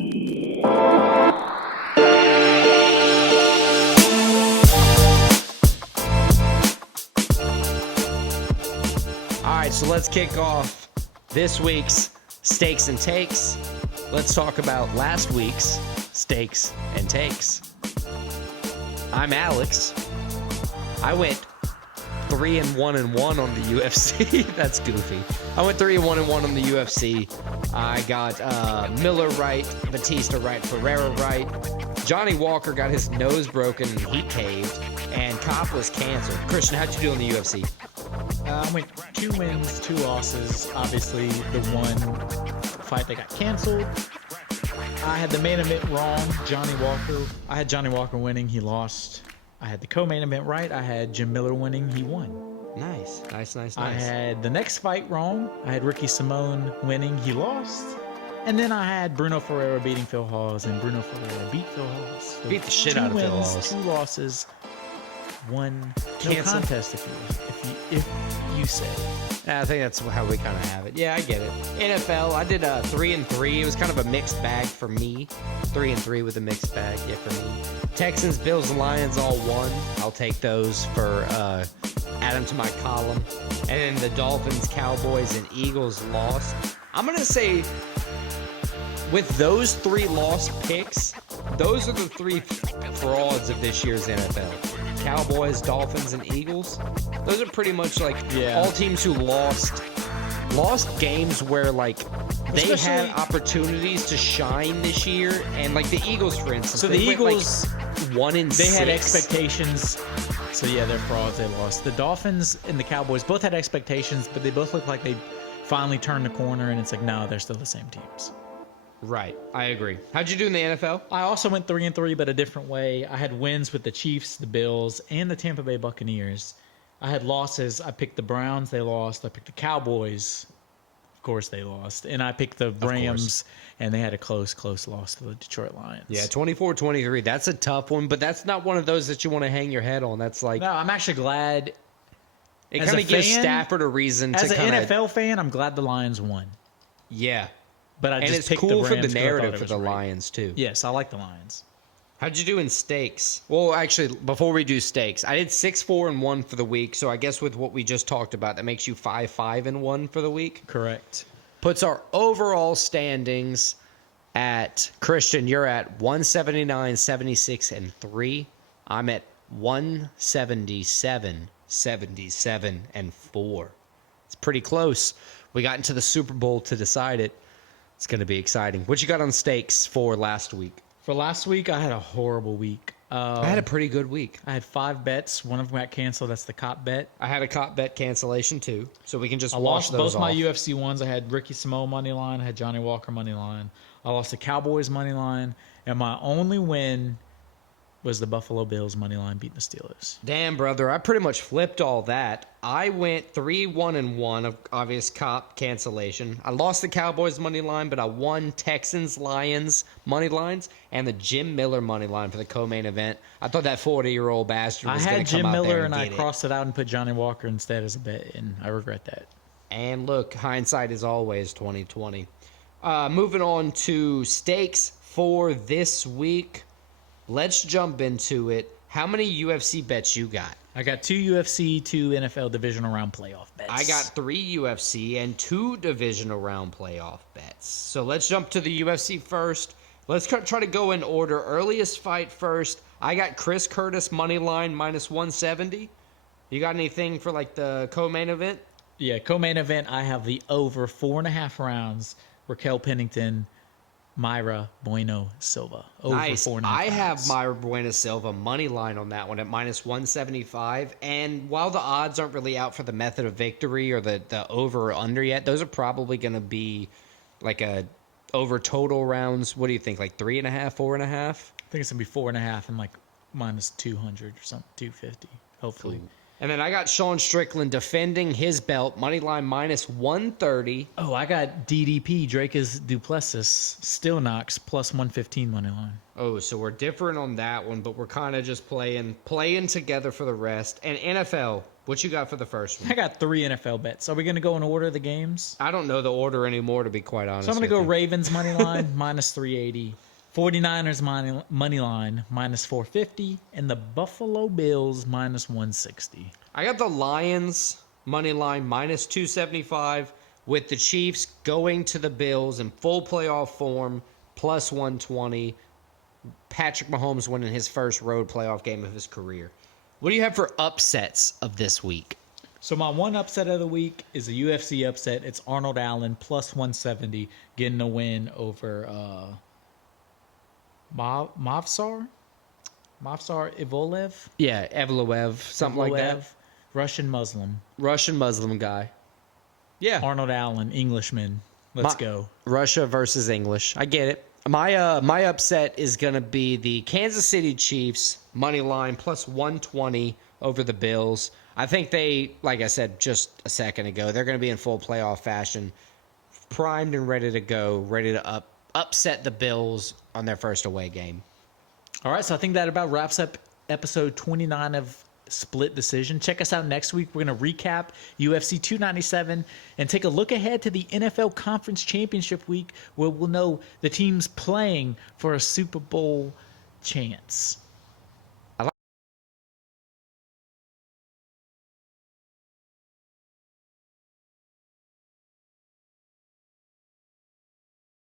All right, so let's kick off this week's Stakes and Takes. Let's talk about last week's Stakes and Takes. I'm Alex. I went 3-1-1 on the UFC. That's goofy. I went 3-1-1 on the UFC. I got Miller right, Batista right, Ferreira right. Johnny Walker got his nose broken and he caved, and Kopp was canceled. Christian, how'd you do in the UFC? I went 2 wins, 2 losses. Obviously, the one fight that got canceled. I had the main event wrong. I had Johnny Walker winning. He lost. I had the co-main event right. I had Jim Miller winning. He won. Nice. I had the next fight wrong. I had Ricky Simone winning. He lost. And then I had Bruno Ferreira beating Phil Hawes, and Bruno Ferreira beat Phil Hawes. So beat the shit out of Phil Hawes. 2 losses, 1 no contest, if you say. I think that's how we kind of have it. Yeah, I get it. NFL, I did 3-3. It was kind of a mixed bag for me. 3-3 with a mixed bag, yeah, for me. Texans, Bills, and Lions all won. I'll take those for add them to my column. And then the Dolphins, Cowboys, and Eagles lost. I'm gonna say, with those 3 lost picks, those are the 3 frauds of this year's NFL. Cowboys, Dolphins, and Eagles. Those are pretty much like all teams who lost games where like they had opportunities to shine this year, and like the Eagles, for instance. So the Eagles won in 6. They had expectations. So yeah, they're frauds. They lost. The Dolphins and the Cowboys both had expectations, but they both look like they finally turned the corner, and it's like, no, they're still the same teams. Right, I agree. How'd you do in the NFL? I also went 3-3, but a different way. I had wins with the Chiefs, the Bills, and the Tampa Bay Buccaneers. I had losses. I picked the Browns. They lost. I picked the Cowboys. Of course, they lost. And I picked the Rams, and they had a close loss to the Detroit Lions. Yeah, 24-23. That's a tough one, but that's not one of those that you want to hang your head on. That's like... No, I'm actually glad. It kind of gives Stafford a reason to kind of... As an NFL fan, I'm glad the Lions won. Yeah. But and it's cool for the narrative for the Lions, too. Yes, I like the Lions. How'd you do in stakes? Well, actually, before we do stakes, I did 6-4-1 for the week. So I guess with what we just talked about, that makes you 5-5-1 for the week. Correct. Puts our overall standings at, Christian, you're at 179, 76, and 3. I'm at 177, 77, and 4. It's pretty close. We got into the Super Bowl to decide it. It's going to be exciting. What you got on stakes for last week? For last week, I had a horrible week. I had a pretty good week. I had 5 bets. One of them got canceled. That's the Kopp bet. I had a Kopp bet cancellation, too. So we can just wash lost those both off. my UFC ones. I had Ricky Simone money line. I had Johnny Walker money line. I lost the Cowboys money line. And my only win was the Buffalo Bills money line beating the Steelers. Damn, brother. I pretty much flipped all that. I went 3-1-1 of obvious Kopp cancellation. I lost the Cowboys money line, but I won Texans, Lions money lines and the Jim Miller money line for the co-main event. I thought that 40-year-old bastard was going to come out there. I had Jim Miller, and I crossed it out and put Johnny Walker instead as a bet, and I regret that. And look, hindsight is always 20/20. Moving on to stakes for this week. Let's jump into it. How many UFC bets you got? I got 2 UFC, 2 NFL divisional round playoff bets. I got 3 UFC and 2 divisional round playoff bets. So let's jump to the UFC first. Let's try to go in order. Earliest fight first. I got Chris Curtis money line minus 170. You got anything for like the co-main event? Yeah, co-main event. I have the over 4.5 rounds. Raquel Pennington, Mayra Bueno Silva. Over nice. 4.5 I rounds. have Mayra Bueno Silva money line on that one at minus 175. And while the odds aren't really out for the method of victory or the over or under yet, those are probably going to be like a over total rounds. What do you think? Like 3.5, 4.5? I think it's going to be 4.5 and like minus 200 or something, 250, hopefully. Cool. And then I got Sean Strickland defending his belt, money line minus 130. Oh, I got DDP, Dracus Duplessis, still knocks plus 115 money line. Oh, so we're different on that one, but we're kind of just playing together for the rest. And NFL, what you got for the first one? I got 3 NFL bets. Are we going to go in order of the games? I don't know the order anymore, to be quite honest. So I'm going to with go you. Ravens money line minus 380, 49ers money line minus 450, and the Buffalo Bills minus 160. I got the Lions money line minus 275 with the Chiefs going to the Bills in full playoff form plus 120. Patrick Mahomes winning his first road playoff game of his career. What do you have for upsets of this week? So my one upset of the week is a UFC upset. It's Arnold Allen plus 170 getting a win over Mavsar Ivolev. Yeah, Evloev, something like that. Russian Muslim. Russian Muslim guy. Yeah. Arnold Allen, Englishman. Let's go. Russia versus English. I get it. My upset is going to be the Kansas City Chiefs money line plus 120 over the Bills. I think they, like I said just a second ago, they're going to be in full playoff fashion, primed and ready to go, ready to upset the Bills on their first away game. All right, so I think that about wraps up episode 29 of Split Decision. Check us out next week. We're going to recap UFC 297 and take a look ahead to the NFL Conference Championship week, where we'll know the teams playing for a Super Bowl chance.